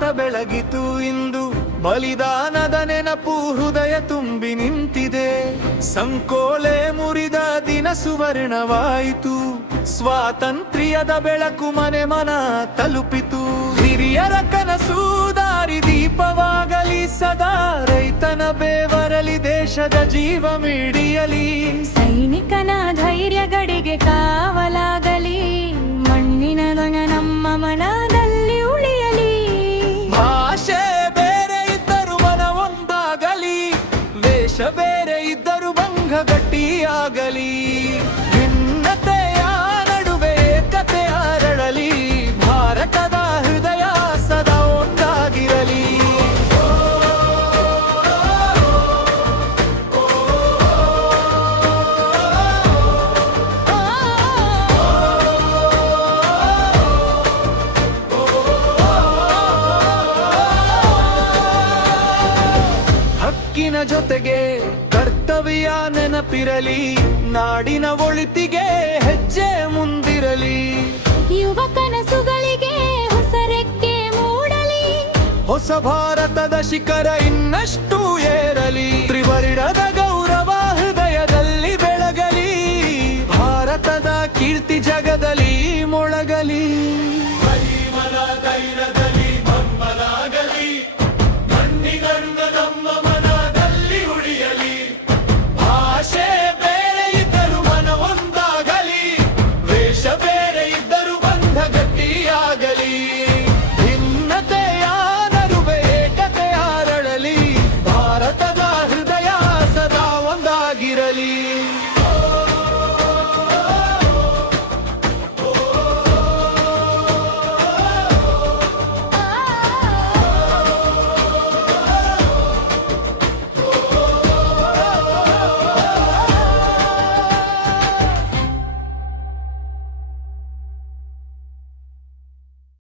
ಭಾರತ ಬೆಳಗಿತು ಇಂದು, ಬಲಿದಾನದ ನೆನಪು ಹೃದಯ ತುಂಬಿ ನಿಂತಿದೆ. ಸಂಕೋಲೆ ಮುರಿದ ದಿನ ಸುವರ್ಣವಾಯಿತು, ಸ್ವಾತಂತ್ರ್ಯದ ಬೆಳಕು ಮನೆ ಮನ ತಲುಪಿತು. ಹಿರಿಯರ ಕನಸು ದಾರಿ ದೀಪವಾಗಲಿ ಸದಾ, ರೈತನ ಬೇವರಲಿ ದೇಶದ ಜೀವ ಮಿಡಿಯಲಿ. ಸೈನಿಕನ ಧೈರ್ಯ ಗಡಿಗೆ ಕಾವಲಾಗಲಿ, ಮಣ್ಣಿನ ಋಣ ನಮ್ಮ ಮನದಲ್ಲಿ ಉಳಿಯಲಿ. ಭಾಷೆ ಬೇರೆ ಇದ್ದರೂ ಮನ ಒಂದಾಗಲಿ, ವೇಷ ಬೇರೆ ಇದ್ದರೂ ಭಂಗ ಗಟ್ಟಿಯಾಗಲಿ. ಭಿನ್ನತೆಯ ನಡುವೆ ಏಕತೆ ಹರಡಲಿ, ಭಾರತದ ಹೃದಯ ಸದಾ ಒಂದಾಗಿರಲಿ. ಹಕ್ಕಿನ ಜೊತೆಗೆ ಕರ್ತವ್ಯ ನೆನಪಿರಲಿ, ನಾಡಿನ ಒಳಿತಿಗೆ ಹೆಜ್ಜೆ ಮುಂದಿರಲಿ. ಯುವ ಕನಸುಗಳಿಗೆ ಹೊಸ ರೆಕ್ಕೆ ಮೂಡಲಿ, ಹೊಸ ಭಾರತದ ಶಿಖರ ಇನ್ನಷ್ಟು ಏರಲಿ. ತ್ರಿವರ್ಣದ ಗೌರವ ಹೃದಯದಲ್ಲಿ ಬೆಳಗಲಿ, ಭಾರತದ ಕೀರ್ತಿ ಜಗದಲ್ಲಿ ಮೊಳಗಲಿ.